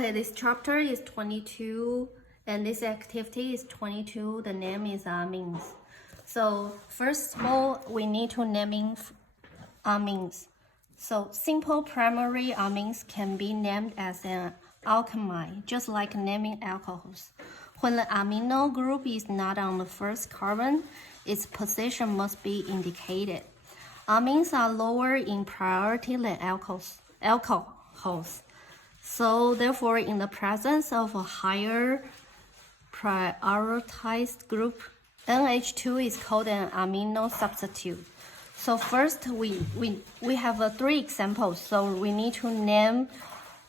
Okay, this chapter is 22 and this activity is 22. The name is Amines. So first of all, we need to name amines. So simple primary amines can be named as an alkyl, just like naming alcohols. When the amino group is not on the first carbon, its position must be indicated. Amines are lower in priority than alcohols. So therefore, in the presence of a higher prioritized group, NH2 is called an amino substitute. So first, we have 3 examples. So we need to name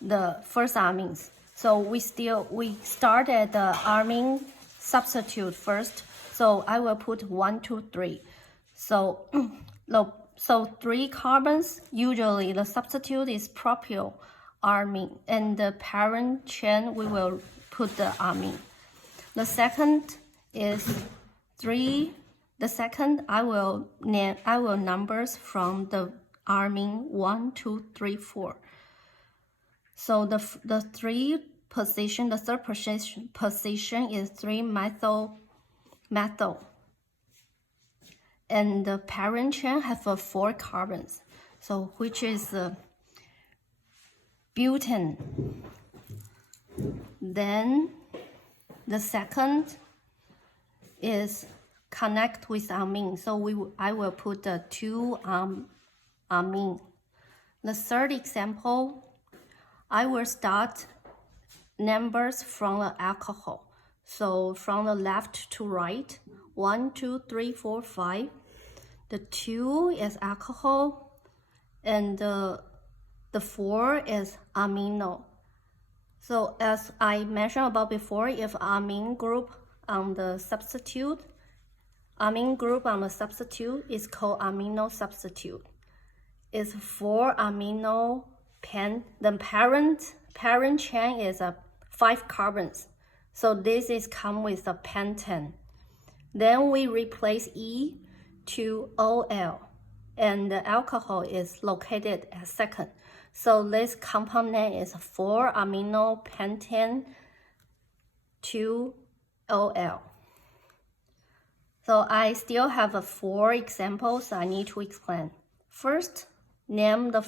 the first amines. So we start at the amine substitute first. So I will put 1, 2, 3. So so 3 carbons. Usually the substitute is propyl amine, and the parent chain we will put the amine. The second is 3. The second I will numbers from the amine 1, 2, 3, 4. So the third position is 3-methyl. And the parent chain have 4 carbons, so which is butane. Then the second is connect with amine, so I will put the 2 amine. The third example, I will start numbers from the alcohol. So from the left to right, 1, 2, 3, 4, 5. The 2 is alcohol, and the 4 is amino. So as I mentioned about before, if amine group on the substitute is called amino substitute. It's 4 amino the parent chain is 5 carbons. So this is come with a pentane. Then we replace E to OL, and the alcohol is located at second. So this compound name is 4 amino pentane 2 OL. So I still have 4 examples I need to explain. First, name the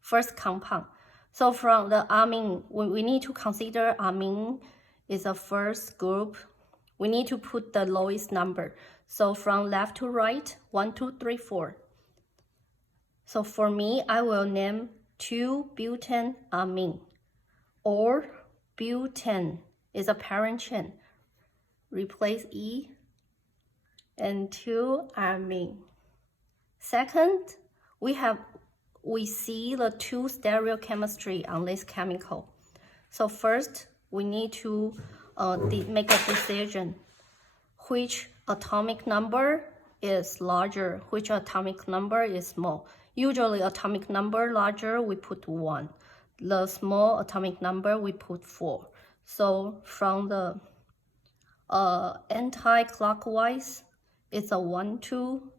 first compound. So from the amine, we need to consider amine is a first group. We need to put the lowest number. So from left to right, 1, 2, 3, 4. So for me, I will name 2-butane amine, or butane is a parent chain. Replace E and 2 amine. Second, we see the 2 stereochemistry on this chemical. So first, we need to make a decision which atomic number is larger, which atomic number is small. Usually atomic number larger, we put 1. The small atomic number, we put 4. So from the anti-clockwise, it's a 1, 2,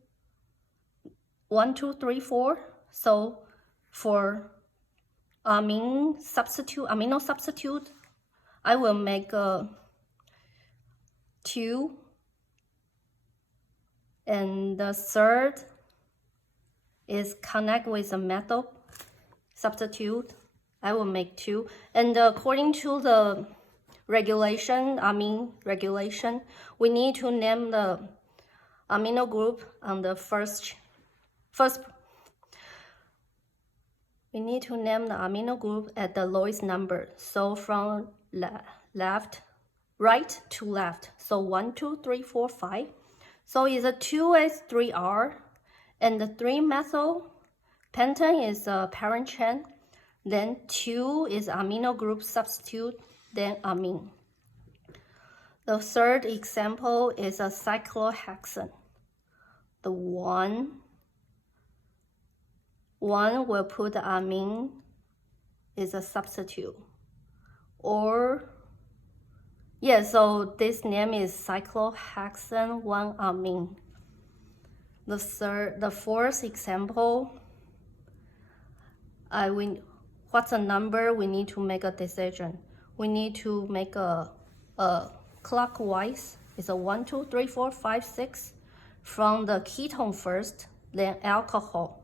3, 4. So for amino substitute, I will make a 2, and the third is connect with a methyl substitute. I will make 2, and according to the amine regulation, we need to name the amino group on the first. We need to name the amino group at the lowest number. So from right to left. So 1, 2, 3, 4, 5. So is a 2s3r, and the 3-methyl pentane is a parent chain. Then 2 is amino group substitute, then amine. The third example is a cyclohexane. The 1 will put amine is a substitute. Or so this name is cyclohexane 1 amine. The fourth example, what's the number, we need to make a decision. We need to make a clockwise. It's a 1, 2, 3, 4, 5, 6. From the ketone first, then alcohol,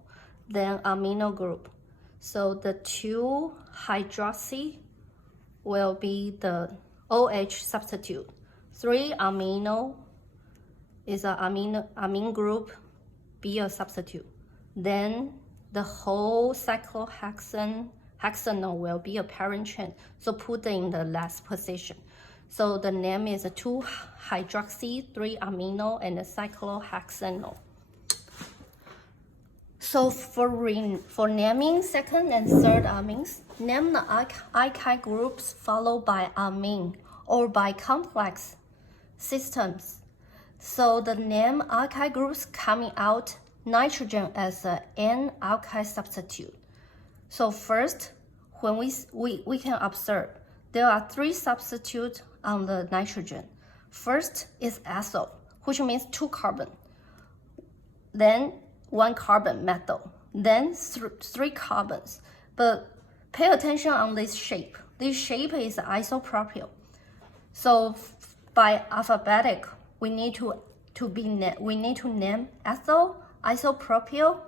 then amino group. So the 2-hydroxy will be the OH substitute. 3-amino is an amine group, be a substitute. Then the whole cyclohexanol will be a parent chain, so put it in the last position. So the name is 2-hydroxy, 3-amino, and the cyclohexanol. So for naming second and third amines, name the alkyl groups followed by amine or by complex systems. So the name alkyl groups coming out nitrogen as an N-alkyl substitute. So first, when we can observe, there are 3 substitutes on the nitrogen. First is ethyl, which means 2 carbon. Then 1 carbon methyl. Then 3 carbons. But pay attention on this shape. This shape is isopropyl. So by alphabetic, we need to name ethyl, isopropyl,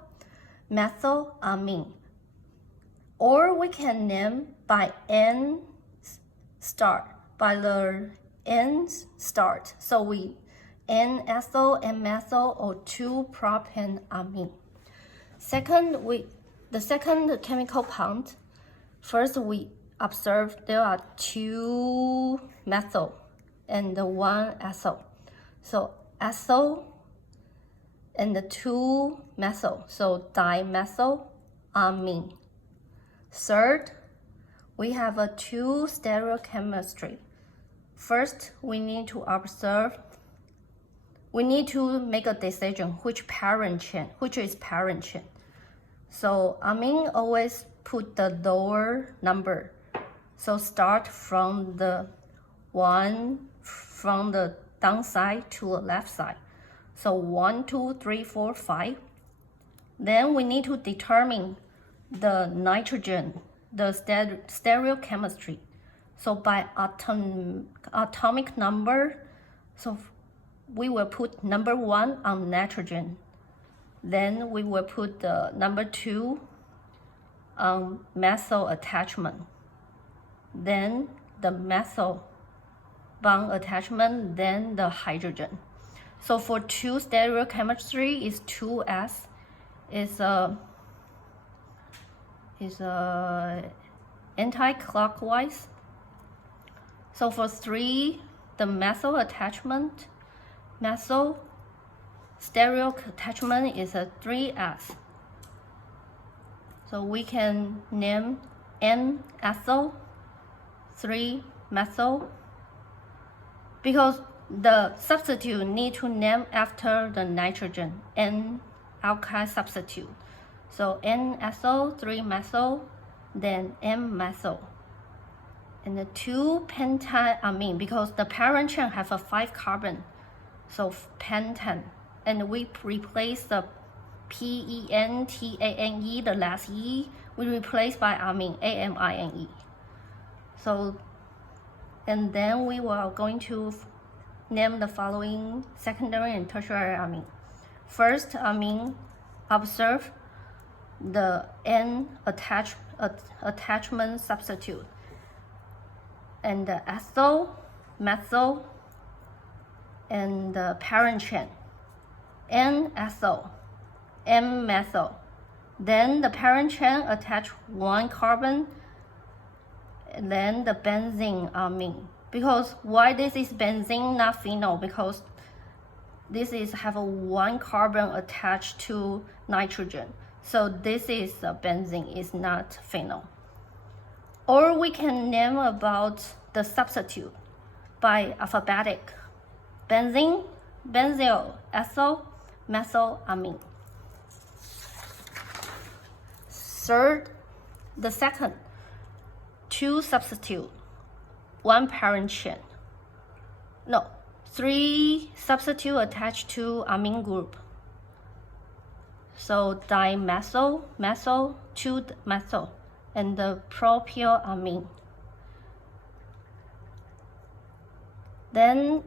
methyl, amine. Or we can name by N start, by the N start. So we N-ethyl, N-methyl, or 2-propanamine. The second chemical bond, first we observe there are 2 methyl and 1 ethyl. So ethyl and the 2 methyl, so dimethylamine. Third, we have a 2 stereochemistry. First, we need to make a decision which is parent chain. So amine always put the lower number. So start from the downside to the left side. So 1, 2, 3, 4, 5. Then we need to determine the nitrogen, the stereochemistry. So by atomic number, so we will put number 1 on nitrogen. Then we will put the number 2 on methyl attachment. Then the methyl bond attachment, then the hydrogen. So for 2 stereochemistry is 2s, is anti-clockwise. So for 3, the methyl stereo attachment is a 3s. So we can name N-ethyl, 3-methyl, because the substitute need to name after the nitrogen, N-alkyl substitute. So N-ethyl, 3-methyl, then M-methyl. And the 2-pentamine, because the parent chain have a 5 carbon, so pentan. And we replace the P-E-N-T-A-N-E, the last E, we replace by amine, A-M-I-N-E. So, and then we were going to name the following secondary and tertiary amine. First amine, observe the N-attachment substitute. And the ethyl, methyl, and the parent chain. N-ethyl, M-methyl. Then the parent chain attach 1 carbon, and then the benzene amine. Because why this is benzene, not phenol? Because this is have a 1 carbon attached to nitrogen. So this is a benzene, is not phenol. Or we can name about the substitute by alphabetic. Benzene, benzyl, ethyl, methylamine. Third, the second, 2 substitute, 1 parent chain. No, 3 substitute attached to amine group. So dimethyl, methyl, 2-methyl. and the propylamine. Then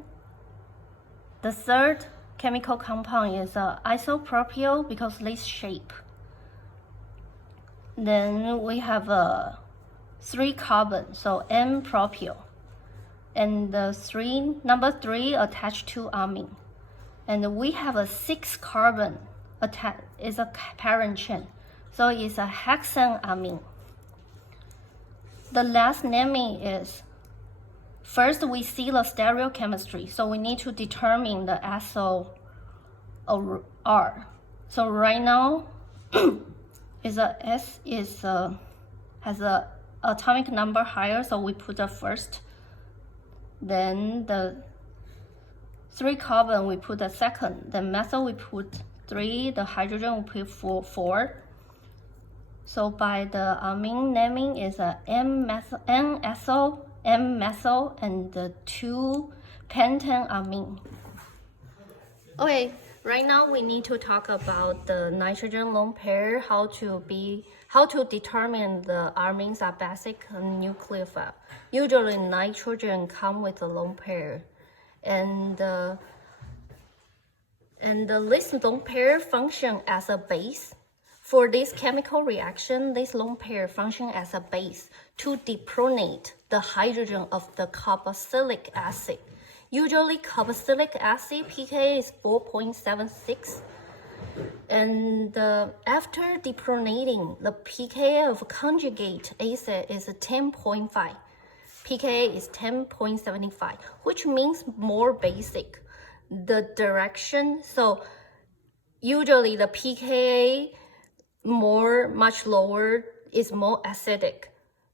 the third chemical compound is isopropyl because this shape. Then we have 3 carbon, so N-propyl, and the number 3 attached to amine. And we have a 6 carbon is a parent chain, so it's a hexanamine. The last naming is, first we see the stereochemistry, so we need to determine the SO R. So right now is a S is has a atomic number higher, so we put the first. Then the 3 carbon we put the second. The methyl we put 3. The hydrogen we put 4. So by the amine naming is a N-methyl, M-methyl, and the 2 pentanamine. Okay, right now we need to talk about the nitrogen lone pair, how to determine the amines are basic nucleophile. Usually nitrogen come with a lone pair, and this lone pair function as a base. For this chemical reaction, this lone pair function as a base to depronate the hydrogen of the carboxylic acid. Usually carboxylic acid pK is 4.76, and after depronating, the pK of conjugate acid is 10.5. pK is 10.75, which means more basic. The direction, so usually the pKa much lower is more acidic.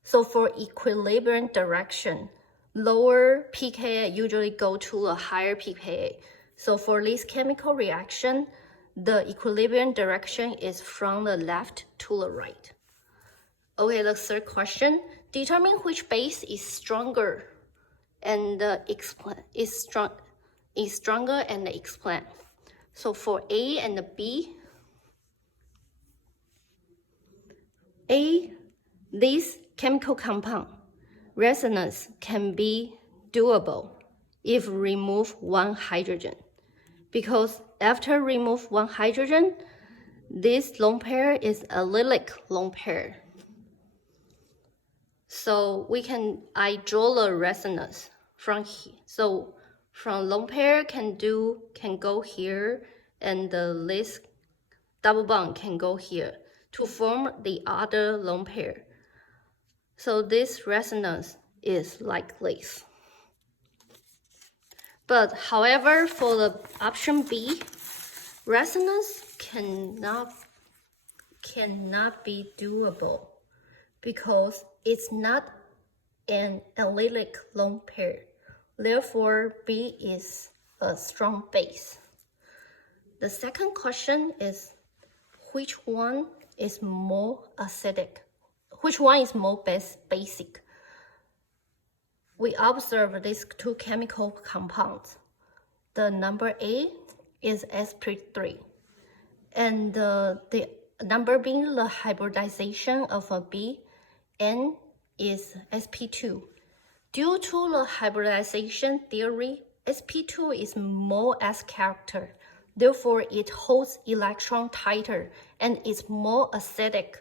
So for equilibrium direction, lower pKa usually go to a higher pKa. So for this chemical reaction, the equilibrium direction is from the left to the right. Okay, the third question, determine which base is stronger and stronger and explain. So for A and B, this chemical compound resonance can be doable if remove 1 hydrogen, because after remove 1 hydrogen, this lone pair is allylic lone pair. So I draw the resonance from here. So from lone pair can go here, and this double bond can go here to form the other lone pair. So this resonance is like this. But however, for the option B, resonance cannot be doable because it's not an allylic lone pair. Therefore, B is a strong base. The second question is, which one is more acidic? Which one is more basic? We observe these 2 chemical compounds. The number A is sp3, and the number being the hybridization of a B, N is sp2. Due to the hybridization theory, sp2 is more S character. Therefore, it holds electron tighter and is more acidic.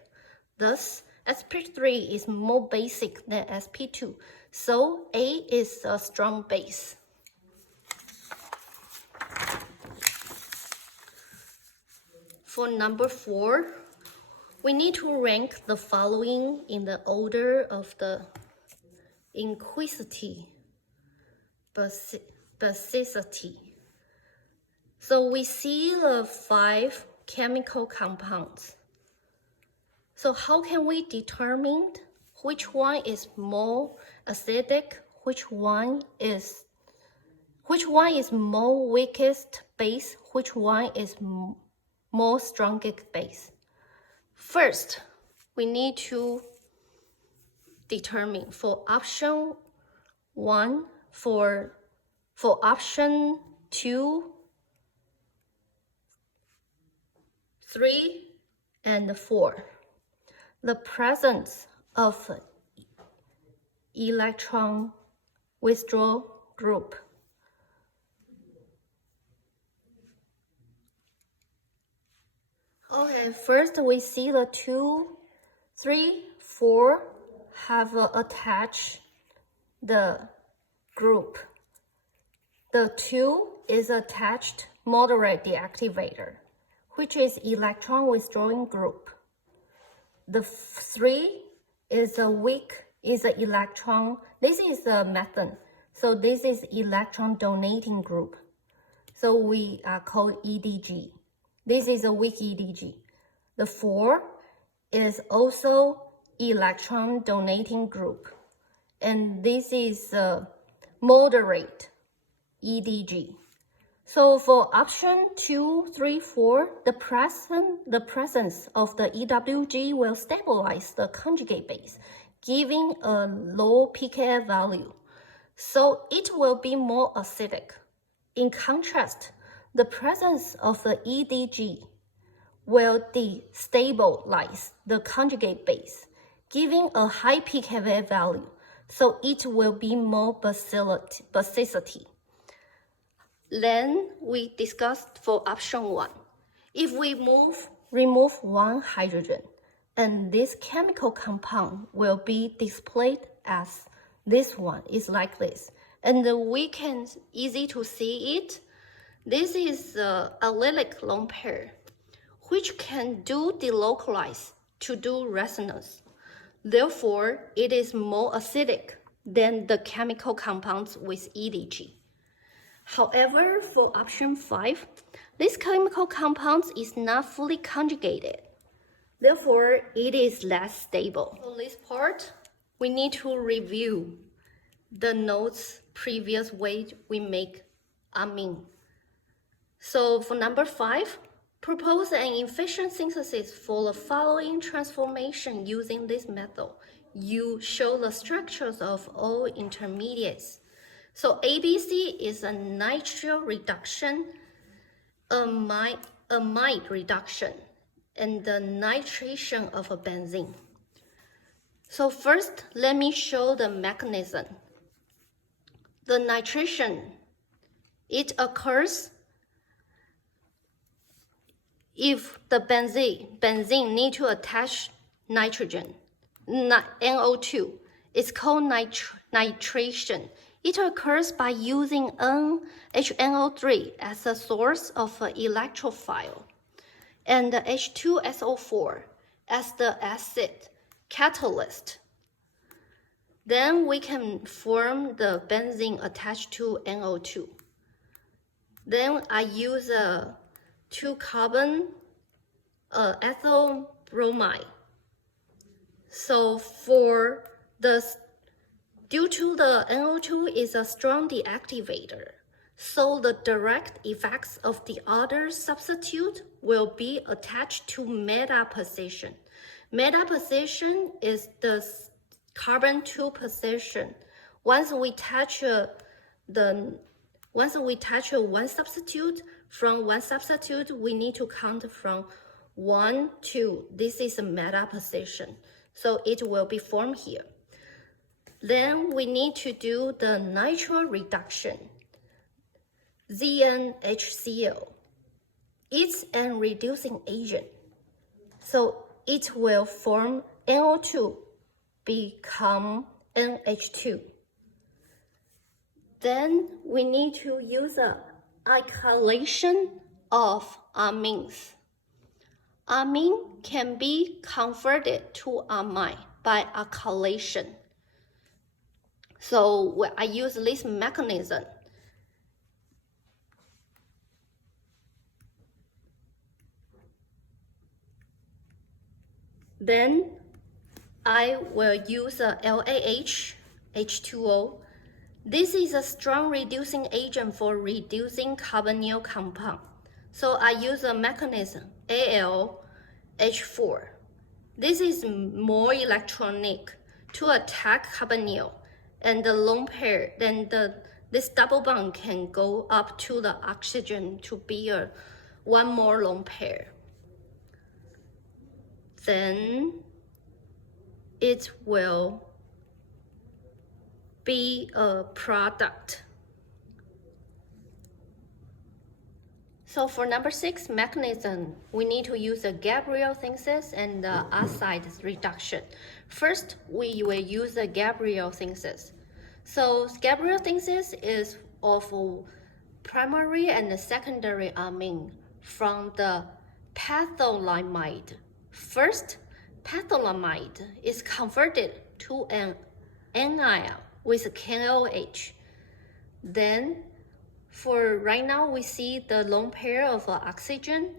Thus, sp3 is more basic than sp2. So, A is a strong base. For number 4, we need to rank the following in the order of the inquisity, basicity. So we see the 5 chemical compounds. So how can we determine which one is more acidic, which one is more weakest base, which one is more strongest base? First, we need to determine for option 1, for option 2, 3, and 4, the presence of electron withdrawal group. Okay, first we see the 2, 3, 4 have attached the group. The 2 is attached moderate deactivator, which is electron withdrawing group. The 3 is a weak, is an electron, this is a methane, so this is electron donating group. So we are called EDG. This is a weak EDG. The 4 is also electron donating group. And this is a moderate EDG. So for option 2, 3, 4, the presence of the EWG will stabilize the conjugate base, giving a low pKa value. So it will be more acidic. In contrast, the presence of the EDG will destabilize the conjugate base, giving a high pKa value. So it will be more basicity. Then we discussed for option 1. If we remove one hydrogen, and this chemical compound will be displayed as this one, is like this. And we can easy to see it. This is a allylic lone pair, which can do delocalize to do resonance. Therefore, it is more acidic than the chemical compounds with EDG. However, for option 5, this chemical compound is not fully conjugated. Therefore, it is less stable. For this part, we need to review the notes previous way we make amine. So for number 5, propose an efficient synthesis for the following transformation using this method. You show the structures of all intermediates. So ABC is a nitrile reduction, amide reduction, and the nitration of a benzene. So first, let me show the mechanism. The nitration, it occurs if the benzene need to attach nitrogen, NO2. It's called nitration. It occurs by using HNO3 as a source of an electrophile and H2SO4 as the acid catalyst. Then we can form the benzene attached to NO2. Then I use a 2-carbon ethyl bromide. So for the due to the NO2 is a strong deactivator, so the direct effects of the other substitute will be attached to meta position. Meta position is the carbon 2 position. Once we touch one substitute, from one substitute we need to count from 1, 2. This is a meta position, so it will be formed here. Then we need to do the nitrile reduction, ZnHCl. It's an reducing agent, so it will form NO2, become NH2. Then we need to use a alkylation of amines. Amine can be converted to amine by alkylation. So I use this mechanism. Then I will use a LAH, H2O. This is a strong reducing agent for reducing carbonyl compound. So I use a mechanism, AlH4. This is more electronic to attack carbonyl and the lone pair. Then this double bond can go up to the oxygen to be one more lone pair. Then it will be a product. So for number 6 mechanism, we need to use the Gabriel synthesis and the acid reduction. First, we will use the Gabriel synthesis. So Gabriel synthesis is of primary and secondary amine from the patholamide. First, patholamide is converted to an anion with KOH. Then, for right now, we see the lone pair of oxygen.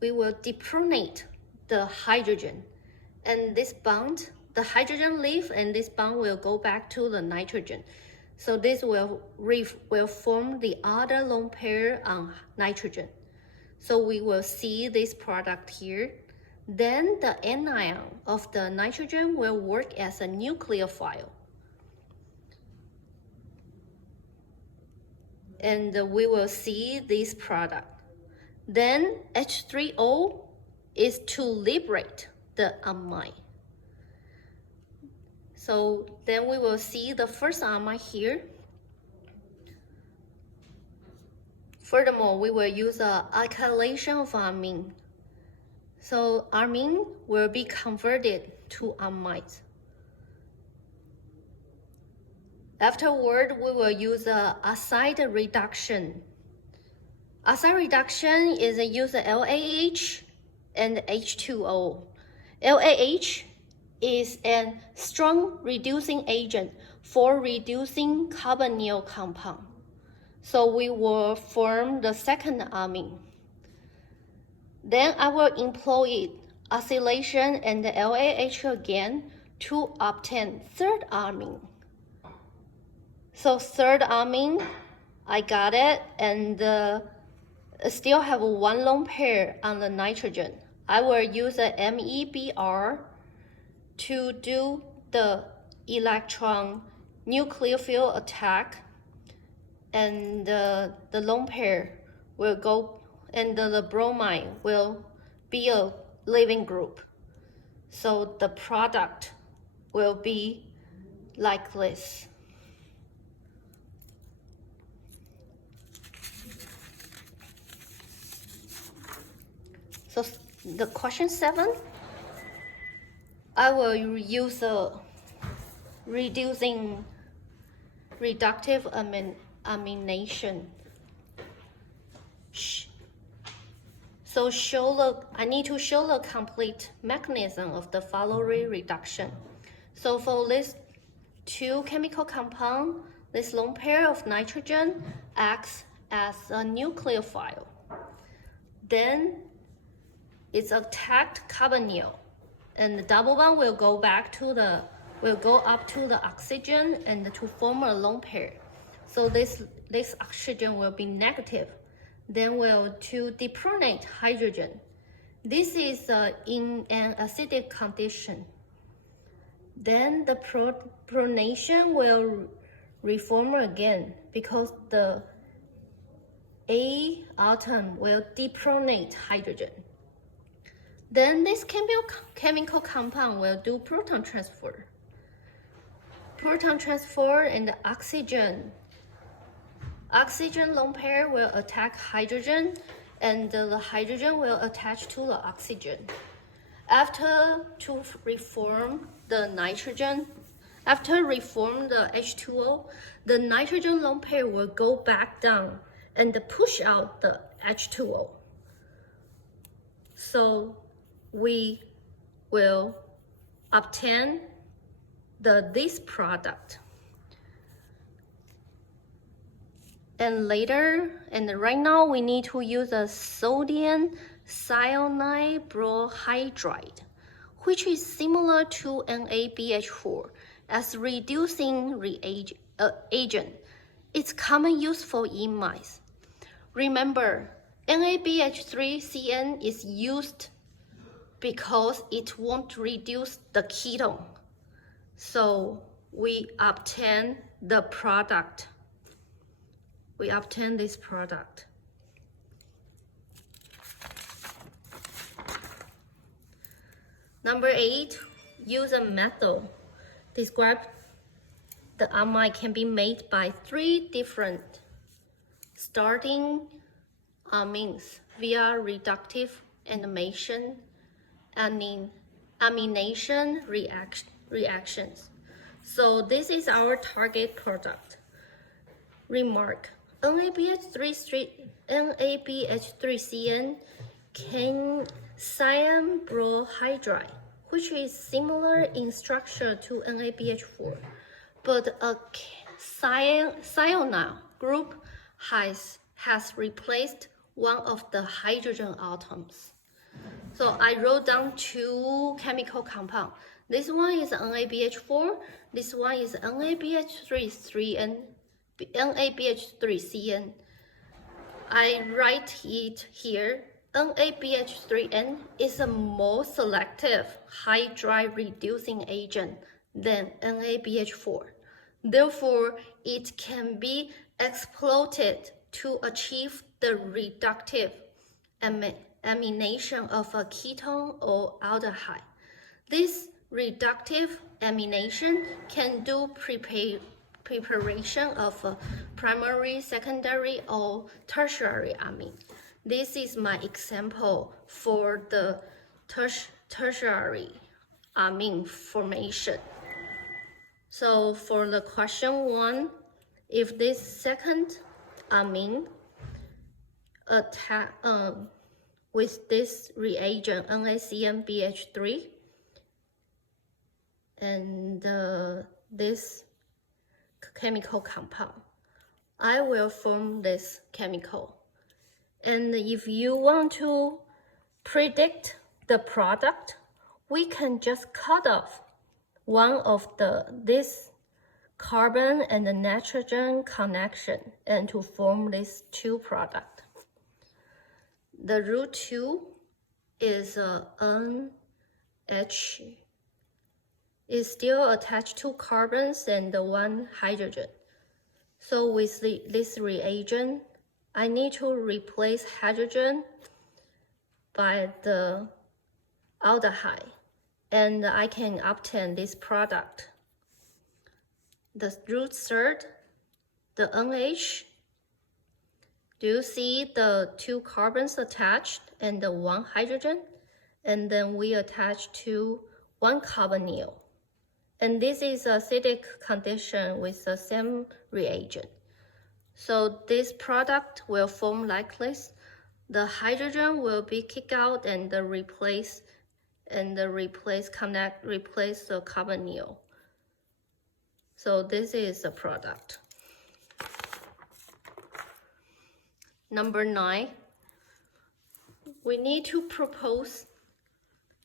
We will depronate the hydrogen, and this bond, the hydrogen leave, and this bond will go back to the nitrogen. So this will form the other lone pair on nitrogen. So we will see this product here. Then the anion of the nitrogen will work as a nucleophile. And we will see this product. Then H3O is to liberate the amine. So then we will see the first amine here. Furthermore, we will use a alkylation of amine. So amine will be converted to amines. Afterward, we will use acid reduction. Acid reduction is a use of LAH and H2O. LAH is a strong reducing agent for reducing carbonyl compound. So we will form the second amine. Then I will employ acylation and LAH again to obtain third amine. So third amine, I got it, and still have one lone pair on the nitrogen. I will use a MEBR to do the electron nucleophile attack, and the lone pair will go, and the bromine will be a living group. So the product will be like this. So the question 7, I will use a reductive amination. So I need to show the complete mechanism of the following reduction. So for this two chemical compound, this lone pair of nitrogen acts as a nucleophile. Then it's attacked carbonyl, and the double bond will go up to the oxygen and to form a lone pair. So this oxygen will be negative. Then will to depronate hydrogen. This is in an acidic condition. Then the pronation will reform again because the A atom will depronate hydrogen. Then this chemical compound will do proton transfer. Proton transfer and the oxygen lone pair will attack hydrogen, and the hydrogen will attach to the oxygen. After to reform the nitrogen, after reform the H2O, the nitrogen lone pair will go back down and push out the H2O. So we will obtain this product. And right now we need to use a sodium cyanide bromohydride, which is similar to NaBH4 as reducing agent. It's common use for imines. Remember, NaBH3CN is used because it won't reduce the ketone. So we obtain the product. We obtain this product. Number 8, use a method describe the amine can be made by 3 different starting amines via reductive animation and amination reactions. So this is our target product. Remark: NABH3CN can cyanobrohydride, which is similar in structure to NABH4, but a cyanyl group has replaced one of the hydrogen atoms. So I wrote down 2 chemical compounds. This one is NABH4, this one is NABH3CN. I write it here. NABH3N is a more selective hydride reducing agent than NABH4. Therefore, it can be exploited to achieve the reductive amination of a ketone or aldehyde. This reductive amination can do preparation of a primary, secondary, or tertiary amine. This is my example for the tertiary amine formation. So for the question 1, if this second amine with this reagent NaCnBH3 and this chemical compound, I will form this chemical. And if you want to predict the product, we can just cut off one of this carbon and the nitrogen connection and to form these 2 products. The root 2 is NH is still attached to carbons and 1 hydrogen. So with this reagent, I need to replace hydrogen by the aldehyde, and I can obtain this product. The root third, the NH, do you see the 2 carbons attached and the 1 hydrogen? And then we attach to 1 carbonyl. And this is acidic condition with the same reagent. So this product will form like this. The hydrogen will be kicked out and replace the carbonyl. So this is the product. Number 9, we need to propose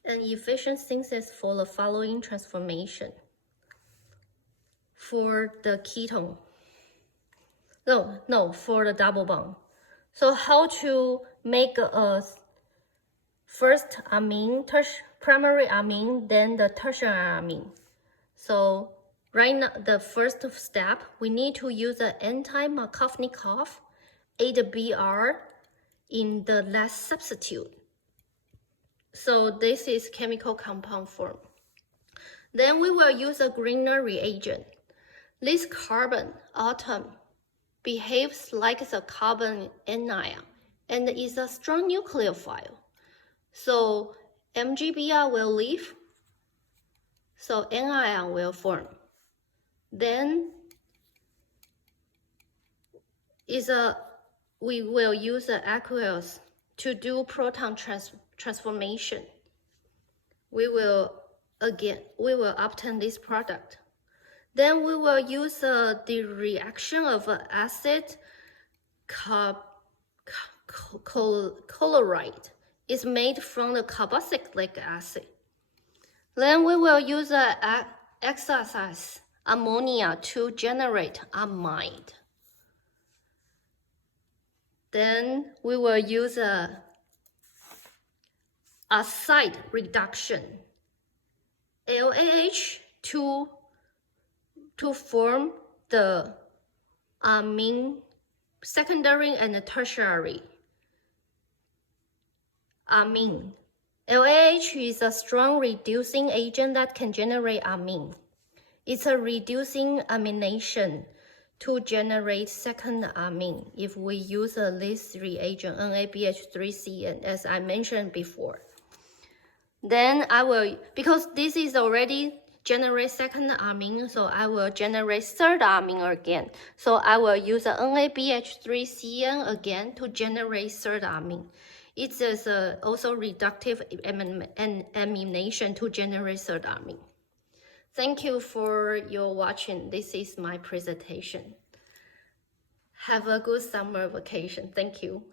an efficient synthesis for the following transformation. For the ketone. No, for the double bond. So how to make a first amine, primary amine, then the tertiary amine. So right now, the first step, we need to use an anti-Markovnikov 8Br in the last substitute. So this is chemical compound form. Then we will use a Grignard reagent. This carbon atom behaves like the carbon anion and is a strong nucleophile. So MgBr will leave, so anion will form. Then we will use the aqueous to do proton transformation. We will obtain this product. Then we will use the reaction of acid chloride. It's made from the carboxylic acid. Then we will use excess ammonia to generate amide. Then we will use a side reduction, LAH, to form the amine secondary and tertiary amine. LAH is a strong reducing agent that can generate amine. It's a reducing amination to generate second amine if we use this reagent NaBH3CN, as I mentioned before. Then I will, because this is already generate second amine, so I will generate third amine again. So I will use a NaBH3CN again to generate third amine. It is also reductive amination to generate third amine. Thank you for your watching. This is my presentation. Have a good summer vacation. Thank you.